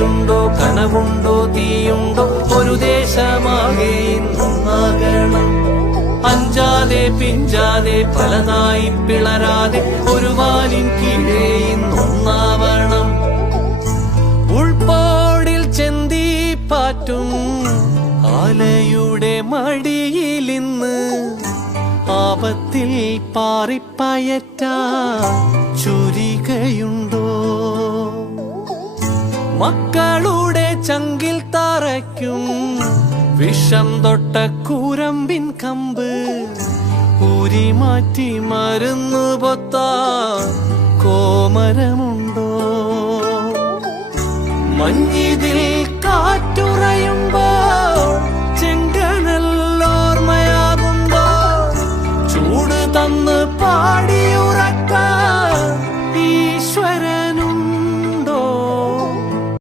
നെഞ്ചുണ്ടോ കനവുണ്ടോ തീയുണ്ടോ ഒരു ദേശമാകെ ഇന്നൊന്നാകണം. അഞ്ചാതെ പിഞ്ചാതെ പലതായി പിളരാതെ ഒരു വാലിൻ കീഴേ ഇന്നൊന്നാവണം. ഉൾപ്പാടിൽ ചെന്തി പാറ്റും ആലയുടെ മടിയിലിന്ന് ആപത്തിൽ പാറിപ്പയറ്റ ചുരികയുണ്ടോ? മക്കളുടെ ചങ്കിൽ തറയ്ക്കും വിഷം തൊട്ട കൂരമ്പിൻ കമ്പ് ഊരി മാറ്റി മരുന്നു പൊത്താൻ കോമരമുണ്ടോ? മഞ്ഞിതിൽ കാറ്റുറയുമ്പോൾ